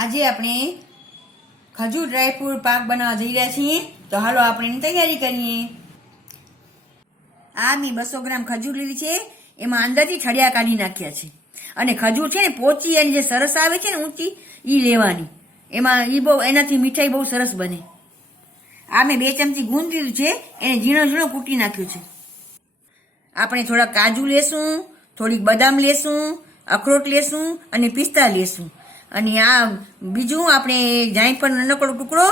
આજે આપણે ખજૂર ડ્રાયફ્રૂટ પાક બનાવવા જઈ રહ્યા છીએ, તો હાલો આપણે એની તૈયારી કરીએ. આ મેં 200 ગ્રામ ખજૂર લીધી છે. એમાં અંદરથી ઠળિયા કાઢી નાખ્યા છે. અને ખજૂર છે ને પોચી અને જે સરસ આવે છે ને ઊંચી એ લેવાની. એમાં એનાથી મીઠાઈ બહુ સરસ બને. આ મેં 2 ચમચી ગુંદ લીધું છે, એને ઝીણો ઝીણો કૂટી નાખ્યું છે. આપણે થોડા કાજુ લેશું, થોડીક બદામ લેશું, અખરોટ લેશું અને પિસ્તા લેશું. અને આ બીજું આપણે જાયફળનો નાનકડો ટુકડો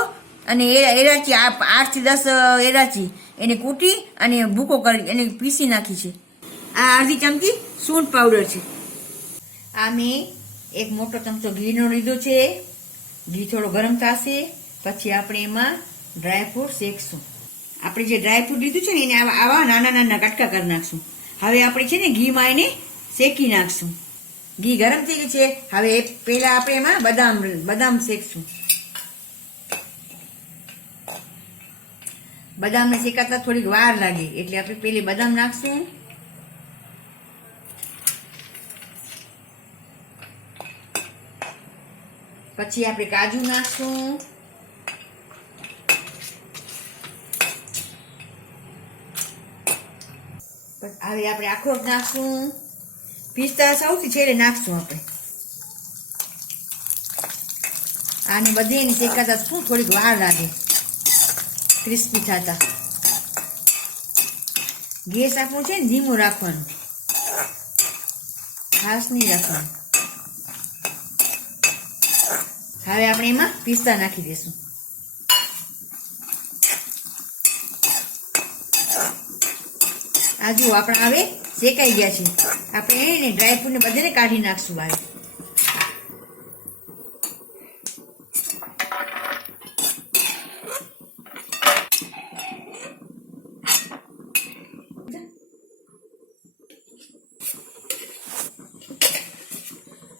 અને એલાચી 8 થી 10 એલાચી એને કૂટી અને ભૂકો કરી એને પીસી નાખી છે. આ અડધી ચમચી સૂંઠ પાવડર છે. આ મેં એક મોટો ચમચો ઘીનો લીધો છે. ઘી થોડો ગરમ થશે પછી આપણે એમાં ડ્રાયફ્રૂટ શેકશું. આપણે જે ડ્રાયફ્રૂટ લીધું છે ને એને આવા નાના નાના કટકા કરી નાખશું. હવે આપણે છે ને ઘીમાં એને શેકી નાખશું. ઘી ગરમ થઈ ગયું છે. હવે પહેલા આપણે એમાં બદામ શેકશું. બદામને શેકાતા થોડીક વાર લાગે એટલે આપણે પહેલી બદામ નાખશું. પછી આપણે કાજુ નાખશું. હવે આપણે અખરોટ નાખશું. પિસ્તા સૌથી છેલ્લે નાખશું આપણે. આને બધે શેકાતા શું થોડીક વાર લાગે ક્રિસ્પી થતા. ગેસ આપણું છે ને ધીમું રાખવાનું, ખાસ નહીં રાખવાનું. હવે આપણે એમાં પિસ્તા નાખી દઈશું. આ જુઓ આપણા હવે શેકાઈ ગયા છે. આપણે એને ડ્રાયફ્રૂટને બધાને કાઢી નાખશું. હવે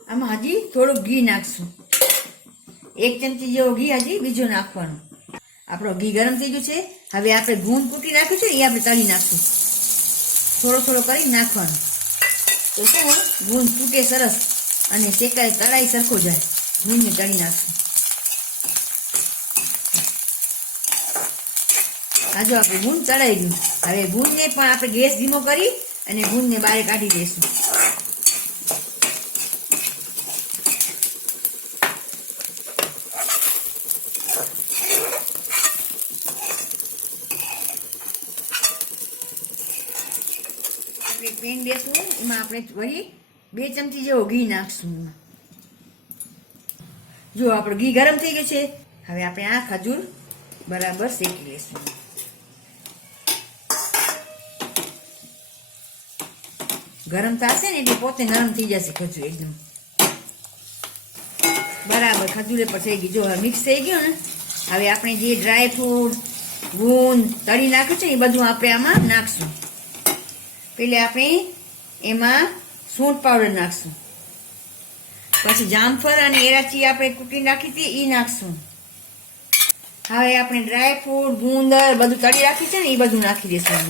આમાં હજી થોડું ઘી નાખશું. 1 ચમચી જેવો ઘી હજી બીજો નાખવાનો. આપણો ઘી ગરમ થઈ ગયું છે. હવે આપણે ગુંદ કૂટી નાખ્યું છે એ આપણે તળી નાખશું. થોડો થોડો કરી નાખવાનો તો શું ગુંદ તૂટે સરસ અને શેકાય તળાઈ સરખો જાય. ગુંદને તળી નાખશું. આ જો આપણે ગુંદ તળાઈ ગયું. હવે ગુંદને પણ આપણે ગેસ ધીમો કરી અને ગુંદને બહાર કાઢી દઈશું. પેન લેશું. એમાં આપણે વળી 2 ચમચી જેવો ઘી નાખશું. જો આપણું ઘી ગરમ થઈ ગયું છે. હવે આપણે આ ખજૂર બરાબર શેકી લેશું. ગરમ થશે ને એટલે પોતે નરમ થઈ જશે ખજૂર એકદમ બરાબર. ખજૂર પર થઈ ગઈ. જો મિક્સ થઈ ગયું ને હવે આપણે જે ડ્રાયફ્રૂટ ગુંદ તળી નાખ્યું છે એ બધું આપણે આમાં નાખશું. પેલે આપણે એમાં સૂંઠ પાવડર નાખશું. પછી જામફળ અને એલાચી આપણે કૂટી નાખી હતી એ નાખશું. હવે આપણે ડ્રાયફ્રૂટ ગુંદર બધું તળી રાખી છે ને એ બધું નાખી દઈશું.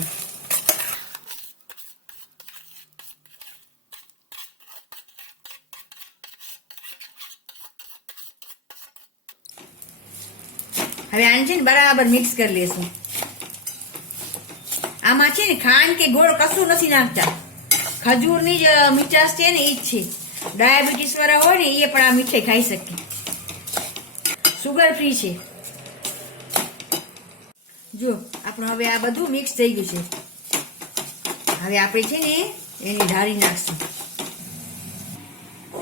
હવે આને છે ને બરાબર મિક્સ કરી લેશું. આમાં છે ને ખાંડ કે ગોળ કશું નથી નાખતા. ખજૂરની જ મીઠાશ છે ને એ જ છે. ડાયાબિટીસ વાળા હોય ને એ પણ આ મીઠાઈ ખાઈ શકે. સુગર ફ્રી છે. જો આપણું હવે આ બધું મિક્સ થઈ ગયું છે. હવે આપણે છે ને એને ઢાળી નાખશું.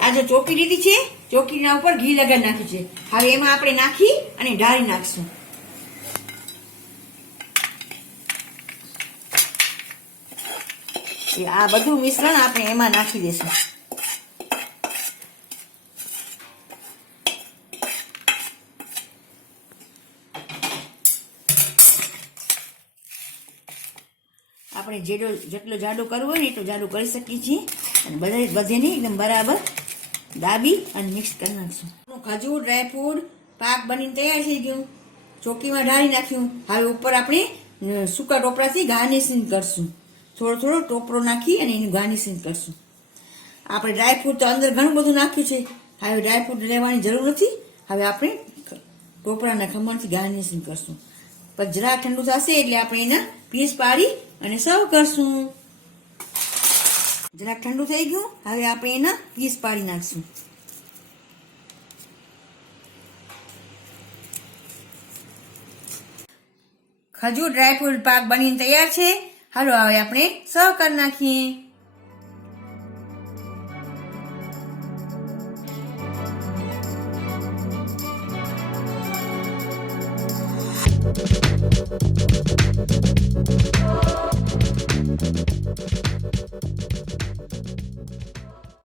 આ જો ચોકી લીધી છે, ચોકીના ઉપર ઘી લગાડી નાખ્યું છે. હવે એમાં આપણે નાખી અને ઢાળી નાખશું. આ બધું મિશ્રણ આપણે એમાં નાખી દઈશું. આપણે જેટલો જાડો કરવો હોય ને એટલો જાડો કરી શકીએ છીએ. અને બધેને એકદમ બરાબર દાબી અને મિક્સ કરી નાખશું. ખજૂર ડ્રાયફ્રૂટ પાક બનીને તૈયાર થઈ ગયું. ચોકીમાં ઢાળી નાખ્યું. હવે ઉપર આપણે સૂકા ટોપરાથી ગાર્નિશિંગ કરશું. થોડો થોડો ટોપરો નાખી અને એની ગાર્નિશિંગ કરશું. આપણે ડ્રાયફ્રૂટ તો અંદર ઘણું બધું નાખ્યું છે. હવે ડ્રાયફ્રૂટ લેવાની જરૂર નથી. હવે આપણે ટોપરાના ખમણથી ગાર્નિશિંગ કરશું. પછી જરા ઠંડુ થશે એટલે આપણે એના પીસ પાડી અને સર્વ કરશું. જરાક ઠંડુ થઈ ગયું. હવે આપણે એના પીસ પાડી નાખશું. ખજૂર ડ્રાયફ્રૂટ પાક બનીને તૈયાર છે. હાલો હવે આપણે સર્વ કરી નાખીએ.